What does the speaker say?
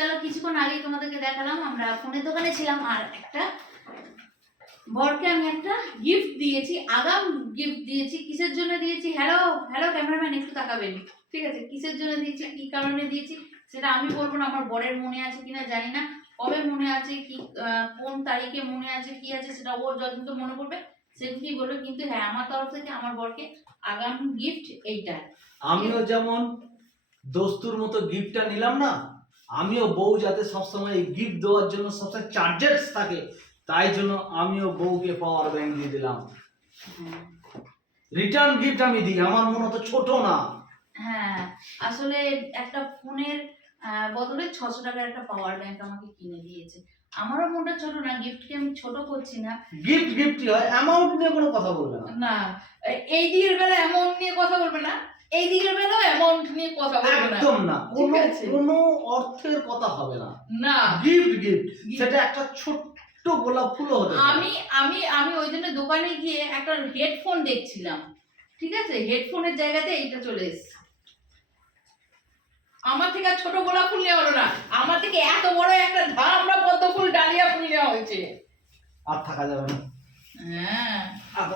চলো কিছুক্ষণ আগে তোমাদেরকে দেখালাম আমরা ফোনের দোকানে ছিলাম, আর একটা বরকে আমি একটা গিফট দিয়েছি, আগাম গিফট দিয়েছি। কিসের জন্য দিয়েছি, হ্যালো হ্যালো ক্যামেরাম্যান একটু তাকাবেন, ঠিক আছে? কিসের জন্য দিয়েছি, কি কারণে দিয়েছি সেটা আমি বলবো না, আমার বরের মনে আছে কিনা জানি না, কবে মনে আছে কি কোন তারিখে মনে আছে কি আছে সেটা ওর যতদিন তো মনে পড়বে সেদিনই বলবে, কিন্তু হ্যাঁ আমার তরফ থেকে আমার বরকে আগাম গিফট এইটা। আমিও যেমন দোস্তুর মতো গিফটটা নিলাম না, আমিও বউ যাতে সবসময় এই গিফট দেওয়ার জন্য সবসময় চার্জেস থাকে, তাই জন্য আমিও বউকে পাওয়ার ব্যাংক দিয়ে দিলাম। রিটার্ন গিফট আমি দিই, আমার মনে তো ছোট না। হ্যাঁ আসলে একটা ফোনের বদলে 600 টাকার একটা পাওয়ার ব্যাংক আমাকে কিনে দিয়েছে। আমারও মনটা ছোট না, গিফটকে আমি ছোট করছি না, গিফট গিফটই হয়, অ্যামাউন্ট নিয়ে কোনো কথা বলবে না। না এই দিকের বেলা অ্যামাউন্ট নিয়ে কথা বলবে না, এই দিকের বেলা অ্যামাউন্ট নিয়ে কথা বলবে না, একদম না, ঠিক আছে? কোনো অর্থের কথা হবে না। না গিফট গিফট, সেটা একটা ছোট্ট গোলাপ ফুলও হতে পারে। আমি আমি আমি ওই জন্য দোকানে গিয়ে একটা হেডফোন দেখছিলাম, ঠিক আছে? হেডফোনের জায়গাতে এইটা চলে এসেছে। আমার থেকে আর ছোট গোলাপ ফুল নেওয়া হলো না, আমার থেকে এত বড় একটা ধামড়া পদ্ম ফুল ডালিয়া ফুল নেওয়া হয়েছে। আর থাকা যাবে না। হ্যাঁ